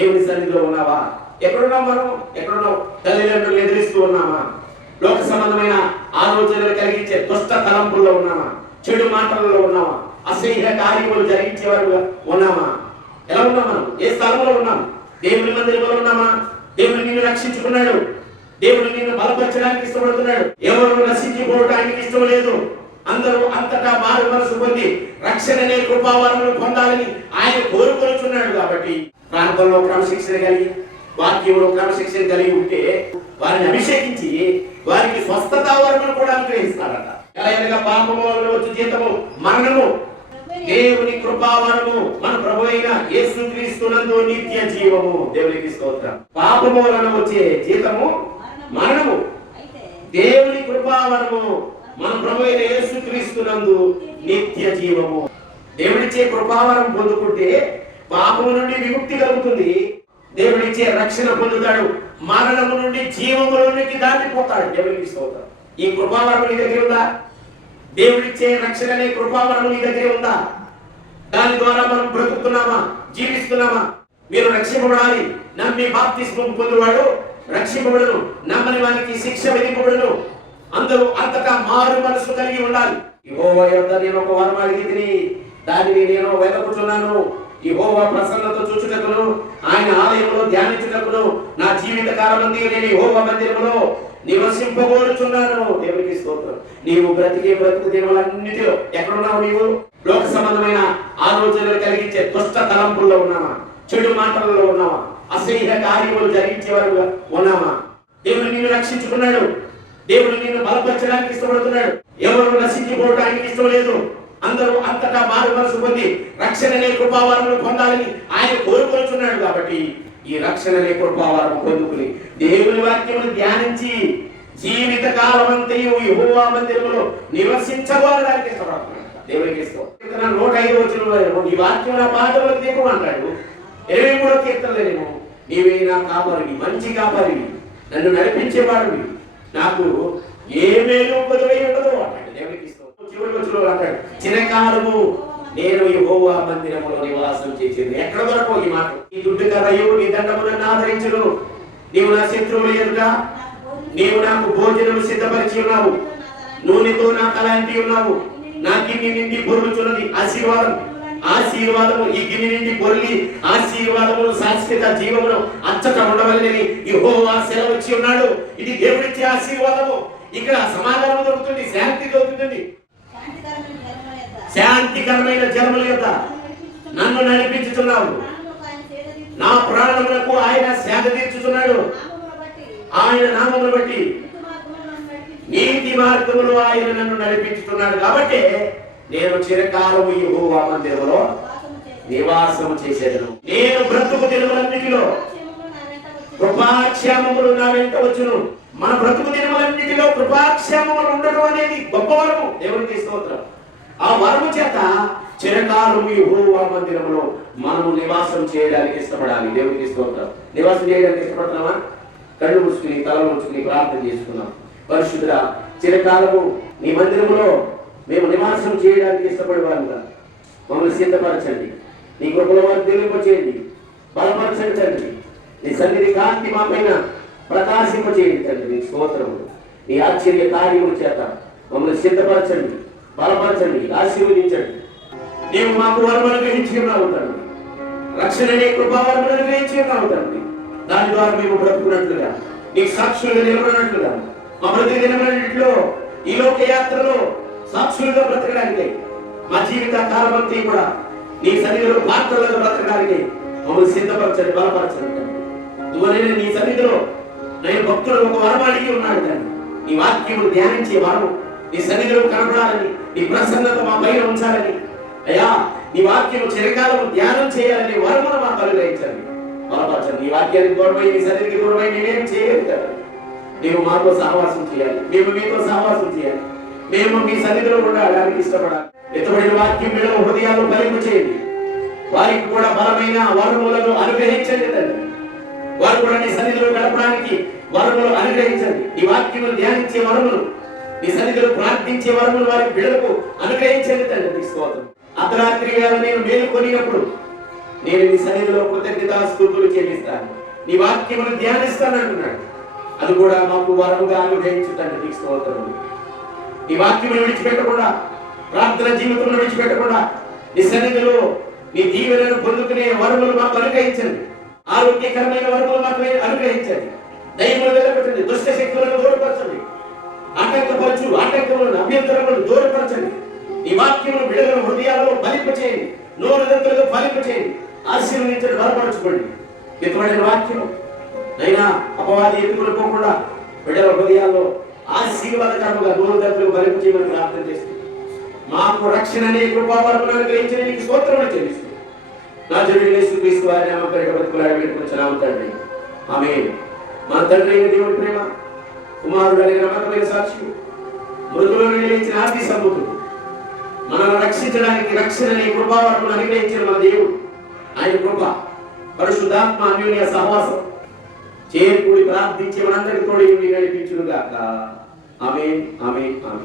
దేవుని సన్నిధిలో ఉన్నావా? ఎక్కడున్నాం మనం? ఎక్కడున్నాం తల్లిదండ్రులు ఎదిరిస్తూ ఉన్నామా? లోక సంబంధమైన ఆలోచనలు కలిగించే దుష్ట తలంపుల్లో ఉన్నామా? చెడు మాటలలో ఉన్నామా? అసహ్య కార్యములు జరిగించే వారు ఉన్నామా? ఎలా ఉన్నాం మనం? ఏ స్థలంలో ఉన్నాం? దేవుని మందిరంలో ఉన్నామా? దేవుడు నిన్ను రక్షించుకున్నాడు. దేవుడు నిన్ను బలపరచడానికి ఇష్టపడుతున్నాడు. ఎవరు నశించిపోవడానికి ఇష్టం లేదు. అందరూ అంతటా మారు మనసు పొంది రక్షణ అనే కృపావరములు పొందాలని ఆయన కోరుకొనుచున్నాడు కాబట్టి ప్రాంతంలో క్రమశిక్షణ కలిగి వాక్యంలో క్రమశిక్షణ కలిగి ఉంటే వారిని అభిషేకించి వారికి స్వస్థత వరములు కూడా అనుగ్రహిస్తాడట ఎలా పాపము వచ్చు జీతము మరణము దేవుని కృపావరము మన ప్రభు అయిన యేసుక్రీస్తునందు నిత్య జీవము. దేవునికి స్తోత్రం. పాపము వలన వచ్చే జీతము మరణము. దేవుని కృపావరము. మన ప్రభు అయిన యేసుక్రీస్తునందు నిత్య జీవము. దేవుడిచ్చే కృపావరం పొందుకుంటే పాపము నుండి విముక్తి కలుగుతుంది. దేవుడిచ్చే రక్షణ పొందుతాడు. మరణము నుండి జీవములోనికి దాటిపోతాడు దేవునికి స్తోత్రం. ఈ కృపావరం నీ దగ్గర ఉందా? దేవుడిచ్చే రక్షణ అనే కృపావరం నీ దగ్గర ఉందా? దాని ద్వారా మనం బ్రతుకుతున్నామా? జీవిస్తున్నామా? మీరు రక్షింపబడాలి. నమ్మి బాప్తిస్మం పొందువాడు రక్షింపబడును. నమ్మని వారికి శిక్ష విధింపబడును. అందరూ అంతటా మారు మనసు కలిగి ఉండాలి. యెహోవా యొద్ద నేను ఒక వరం అడిగితిని. దానిని నేను వెతుకుతున్నాను యెహోవా ప్రసన్నత చూచుటకును ఆయన ఆలయంలో ధ్యానించుటకును నా జీవిత కాలమంది నేను యెహోవా మందిరములో నివసింపబోరుచున్నాను దేవునికి స్తోత్రం. నీవు బ్రతికే బ్రతుకు దేవులన్నిటిలో ఎక్కడున్నావు నీవు? లోక సంబంధమైన ఆలోచనలు కలిగించే దుష్ట తలంపుల్లో ఉన్నామా చెడు మాటలలో ఉన్నామా అసహ్య కార్యములు జరిగించే వారు ఉన్నామా దేవుడు నిన్ను రక్షించుకున్నాడు. దేవుడు నిన్ను బలపరచడానికి ఇష్టపడుతున్నాడు. ఎవరు నశించిపోవడానికి ఇష్టం లేదు అందరూ అంతటా మారు మనసు పొంది రక్షణ అనే కృపావరములు పొందాలని ఆయన కోరుకొచ్చున్నాడు కాబట్టి ఈ రక్షణ అనే కృపావారం పొందుకుని దేవుని వాక్యమును ధ్యానించి జీవిత కాలం అంతయు యెహోవా మందిరములో నివసించగోరడానికి ఇష్టపడుతున్నాడు. దేవునికి ఇష్టం నూట ఐదు వచ్చిన ఈ వాక్యం నా పాటలో దీపం అంటాడు. ఇరవై మూడో కీర్తనలేమో నీవే నా కాపరివి మంచి కాపరివి నన్ను నడిపించేవాడివి నాకు ఏ మేలు కొదువై ఉండదు అంటాడు దేవునికి ఇష్టం. చివరికి వచ్చిన అంటాడు చిరకాలము నేను మందిరములో నివాసం చేసింది. ఎక్కడ వరకు ఈ మాట? ఈ దుడ్డు కదయు నీ దండములను ఆదరించును. నీవు నా శత్రువులు ఎదుట. నీవు నాకు భోజనం సిద్ధపరిచి ఉన్నావు. నూనెతో నా తలాంటి ఉన్నావు. నా గిన్నె నిండి బొరుగుచున్నది ఆశీర్వాదం. ఆశీర్వాదము ఈ గిన్నె నుండి పొర్లి ఆశీర్వాదమును శాశ్వత జీవమును అచ్చట ఉండవల్లని యెహోవా సెలవిచ్చి ఉన్నాడు. ఇది దేవుడిచ్చే ఆశీర్వాదము. ఇక్కడ సమాధానం దొరుకుతుంది శాంతి దొరుకుతుంది. శాంతికరమైన జన్మల యొక్క నన్ను నడిపించుతున్నావు. నా ప్రాణములకు ఆయన సేద తీర్చుతున్నాడు. ఆయన నామమును బట్టి నీతి మార్గములను మార్గములో ఆయన నన్ను నడిపించుతున్నాడు. కాబట్టి నేను చిరకాలము ఈ మందిరములో వాసము నివాసం చేసేదను నేను బ్రతుకు దినములన్నిటిలో నా వెంట కృపాక్షేమములు నా వెంట వచ్చును. మన బ్రతుకు దినములన్నిటిలో కృపాక్షేమములు ఉండడం అనేది గొప్ప వరము. దేవునికి స్తోత్రం. ఆ వరము చేత చిరకాలము యెహోవా మందిరంలో మనము నివాసం చేయడానికి ఇష్టపడాలి. దేవునికి స్తోత్రం. నివాసం చేయడానికి ఇష్టపడుతున్నామా కళ్ళు మూసుకుని తల ఉంచుకుని ప్రార్థన చేసుకున్నాం పరిశుద్ధ చిరకాలము నీ మందిరములో మేము నివాసం చేయడానికి ఇష్టపడేవాళ్ళుగా మమ్మల్ని సిద్ధపరచండి. నీ కృపల వారు తెలియపచేయండి బలపరచండి తండ్రి. నీ సన్నిధి కాంతి మా పైన ప్రకాశింపచేయండి తండ్రి. నీ స్తోత్రములు నీ ఆశ్చర్య కార్యముల చేత మమ్మల్ని సిద్ధపరచండి బలపరచండి ఆశీర్వదించండి. నీవు మాకు వరం అనుగ్రహించి ఉన్నావు తండ్రి. రక్షణ నీ కృపావరం అనుగ్రహించి ఉన్నావు తండ్రి. దాని ద్వారా మేము బ్రతుకున్నట్లుగా నీకు సాక్షులుగా నిలబడినట్లుగా మా ప్రతి నిలబడినట్లో ఈ లోక యాత్రలో సాక్షులుగా బ్రతకడానికి మా జీవిత కాలమంతా కూడా నీ సన్నిధిలో పాత్రలను బ్రతకడానికి మమ్మల్ని సిద్ధపరచండి బలపరచండి తండ్రి. నీ సన్నిధిలో నేను భక్తుడు ఒక వరం అడిగి ఉన్నాడు తండ్రి. నీ వాక్యమును ధ్యానించే వరము నీ సన్నిధిలో కనపడాలని నీ ప్రసన్నత మా పైన ఉంచాలని. అయ్యా నీ వాక్యము చిరకాలము ధ్యానం చేయాలని వరమును మాకు అనుగ్రహించండి బలపరచండి. నీ వాక్యానికి దూరమై నీ సన్నిధికి దూరమై నేనేం చేయలేదు కదా నీవు మాతో సహవాసం చేయాలి. మేము మీతో సహవాసం చేయాలి. మేము మీ సన్నిధిలో కూడా అలానికి ఇష్టపడాలి. ఎత్తబడిన వాక్యం మీద హృదయాలు ఫలింపు చేయండి. వారికి కూడా బలమైన వరములను అనుగ్రహించండి తండ్రి వారు కూడా నీ సన్నిధిలో గడపడానికి వరములు అనుగ్రహించండి. ఈ వాక్యములు ధ్యానించే వరములు నీ సన్నిధిలో ప్రార్థించే వరములు వారి బిడ్డలకు అనుగ్రహించండి తండ్రి తీసుకోవద్దు అర్ధరాత్రి వేళ నేను మేలుకొనినప్పుడు నేను నీ సన్నిధిలో కృతజ్ఞతాస్తుతులు చెల్లిస్తాను. నీ వాక్యమును ధ్యానిస్తాను అంటున్నాడు అది కూడా మాకు వరముగా అనుగ్రహించుతాను నీకు ఈ నీ వాక్యమును విడిచిపెట్టకుండా ప్రార్థన జీవితంలో విడిచిపెట్టకుండా నీ సన్నిధిలో నీ దీవెనను పొందుకునే వరములు మాకు అనుగ్రహించండి. ఆరోగ్యకరమైన వరములు మాకు అనుగ్రహించండి. దైవములు వెళ్ళబెట్టండి దుష్ట శక్తులను దూరపరచండి. ఆటంకపరచు ఆటంకములను అభ్యంతరములను దూరపరచండి. ఈ వాక్యమును బిడగల హృదయాలలో ఫలింపచేయండి నోరు ఫలింప చేయండి. ఆశీర్వదించండి బలపరచుకోండి. ఎటువంటి వాక్యం నైనా అపవాది ఎదుగులు పోకుండా బిడ్డల హృదయాల్లో ఆశీర్వాదకరముగా నోరు దంతులు ఫలింపచేయమని ప్రార్థన చేస్తుంది మాకు రక్షణ అనే కృపావరమును అనుగ్రహించిన నీకు స్తోత్రములు చెల్లిస్తుంది నా జరుడు యేసు క్రీస్తు వారి నామ నామకరిక బతుకులాడి పెట్టుకుని తండ్రి. ఆమె మన తండ్రి అయిన దేవుడి ప్రేమ కుమారుడు అనే నమ్మకమైన సాక్షి మృదులను నిలిచిన ఆది సంబుతుడు మనల్ని రక్షించడానికి రక్షణ అనే కృపావరమును అనుగ్రహించిన మన దేవుడు. ఆయన కృప పరిశుద్ధాత్మ అన్యోన్య సహవాసం చేరుకుడి ప్రార్థించి మనందరికీ తోడి ఉండి నడిపించును గాక ఆమె ఆమె ఆమె